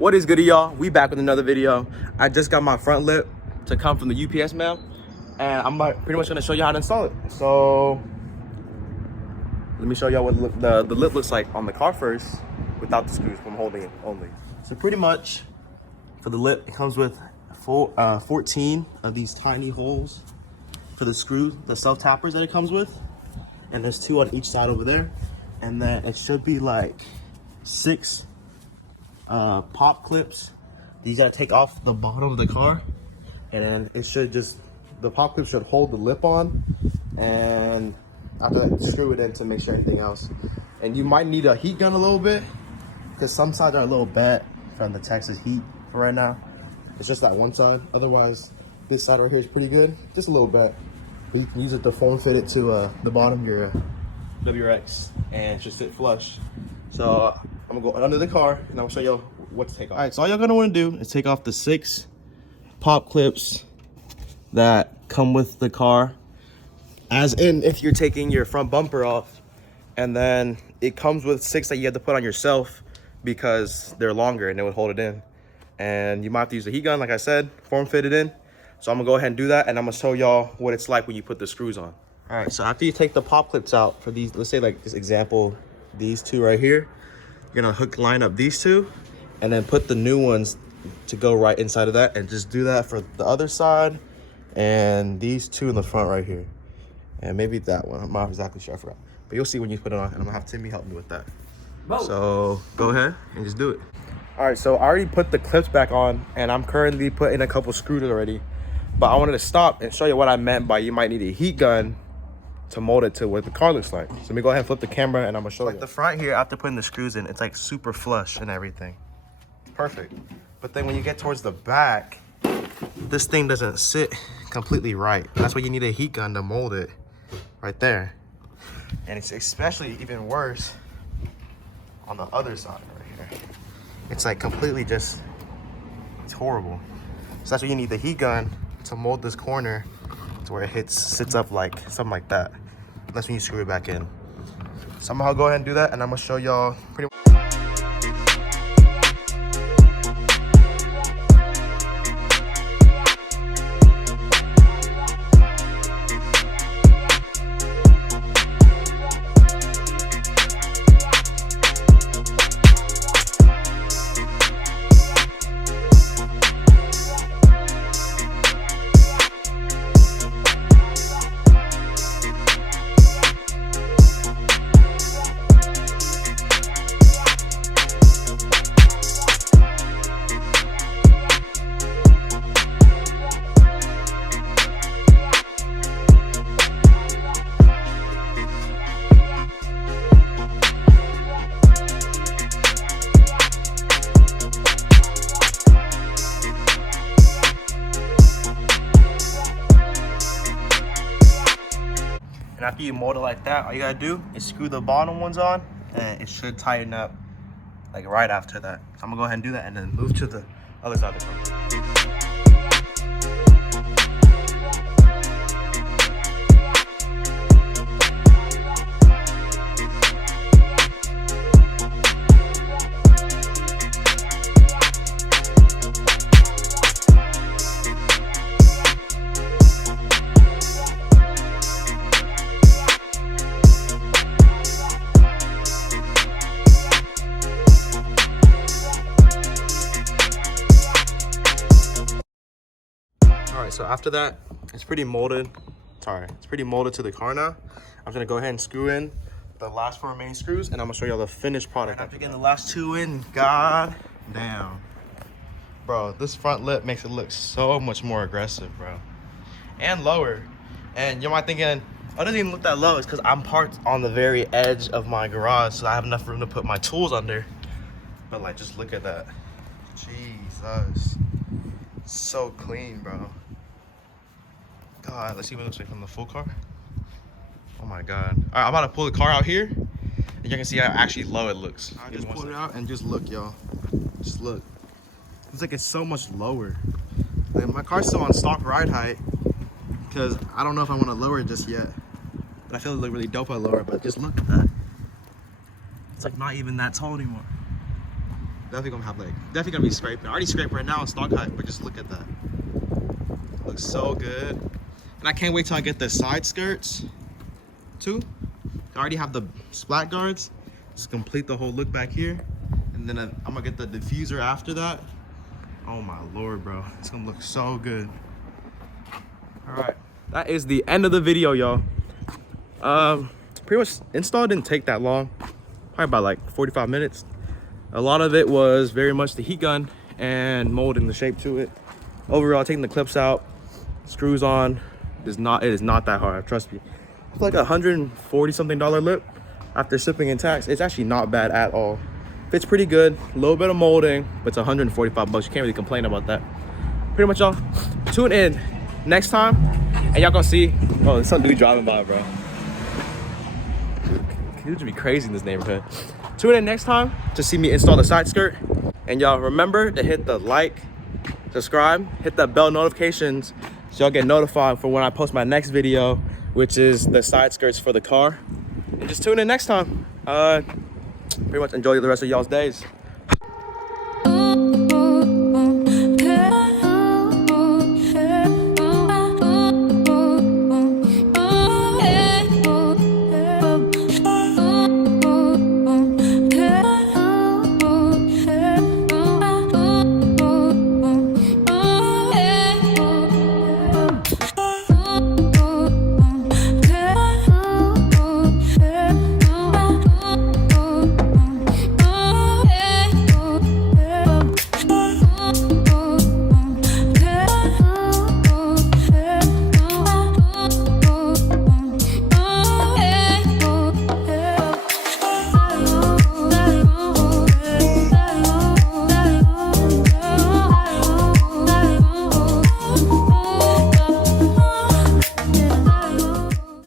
What is good, y'all? We back with another video. I just got my front lip to come from the UPS mail, and I'm pretty much gonna show you how to install it. So let me show y'all what the lip looks like on the car first, without the screws from holding it only. So pretty much for the lip, it comes with 14 of these tiny holes for the screws, the self tappers that it comes with, and there's 2 on each side over there, and then it should be like 6 pop clips. These gotta take off the bottom of the car, and then it should just, the pop clip should hold the lip on, and after that screw it in to make sure everything else. And you might need a heat gun a little bit because some sides are a little bent from the Texas heat for right now. It's just that one side. Otherwise this side right here is pretty good, just a little bit. But you can use it to form fit it to the bottom of your WRX and just fit flush. So I'm gonna go under the car and I'm gonna show you what to take off. All right, so all y'all gonna wanna do is take off the 6 pop clips that come with the car, as in if you're taking your front bumper off, and then it comes with 6 that you have to put on yourself because they're longer and it would hold it in. And you might have to use a heat gun, like I said, form fit it in. So I'm gonna go ahead and do that, and I'm gonna show y'all what it's like when you put the screws on. All right, so after you take the pop clips out for these, let's say like this example, these 2 right here, you're gonna line up these 2 and then put the new ones to go right inside of that, and just do that for the other side and these 2 in the front right here. And maybe that one, I'm not exactly sure, I forgot. But you'll see when you put it on, and I'm gonna have Timmy help me with that. Whoa. So go ahead and just do it. All right, so I already put the clips back on, and I'm currently putting a couple screws already. But I wanted to stop and show you what I meant by you might need a heat gun to mold it to what the car looks like. So let me go ahead and flip the camera and I'm gonna show you. Like the front here, after putting the screws in, it's like super flush and everything. Perfect. But then when you get towards the back, this thing doesn't sit completely right. That's why you need a heat gun to mold it right there. And it's especially even worse on the other side right here. It's like completely just, it's horrible. So that's why you need the heat gun to mold this corner to where it sits up like something like that. That's when you screw it back in. So I'm gonna go ahead and do that, and I'm gonna show y'all pretty much. And after you mold it like that, all you gotta do is screw the bottom ones on, and it should tighten up like right after that. So I'm gonna go ahead and do that and then move to the other side of the car. So after that, it's pretty molded. It's pretty molded to the car now. I'm gonna go ahead and screw in the last 4 remaining screws, and I'm gonna show y'all the finished product. After getting the last 2 in, god damn. Bro, this front lip makes it look so much more aggressive, bro. And lower. And you might thinking, oh, it doesn't even look that low. It's because I'm parked on the very edge of my garage, so I have enough room to put my tools under. But like, just look at that. Jesus. So clean, bro. God, let's see what it looks like from the full car. Oh my god. All right, I'm about to pull the car out here, and you can see how actually low it looks. I just pulled it out, and just look, y'all. Just look. It's like it's so much lower. Like, my car's still on stock ride height, because I don't know if I want to lower it just yet. But I feel it look really dope on lower, but just look at that. It's like not even that tall anymore. Definitely gonna have like, definitely gonna be scraping. I already scraped right now in stock height, but just look at that. Looks so good. And I can't wait till I get the side skirts too. I already have the splat guards. Just complete the whole look back here. And then I'm gonna get the diffuser after that. Oh my Lord, bro. It's gonna look so good. All right, that is the end of the video, y'all. Pretty much install didn't take that long. Probably about like 45 minutes. A lot of it was very much the heat gun and molding the shape to it. Overall, taking the clips out, screws on, it is not that hard, trust me. It's like $140 something lip after shipping and tax. It's actually not bad at all. Fits pretty good, a little bit of molding, but it's 145 bucks. You can't really complain about that. Pretty much, y'all. Tune in next time, and y'all gonna see. Oh, there's some dude driving by, bro. Dude, should be crazy in this neighborhood. Tune in next time to see me install the side skirt. And y'all remember to hit the like, subscribe, hit that bell notifications so y'all get notified for when I post my next video, which is the side skirts for the car. And just tune in next time. Pretty much enjoy the rest of y'all's days.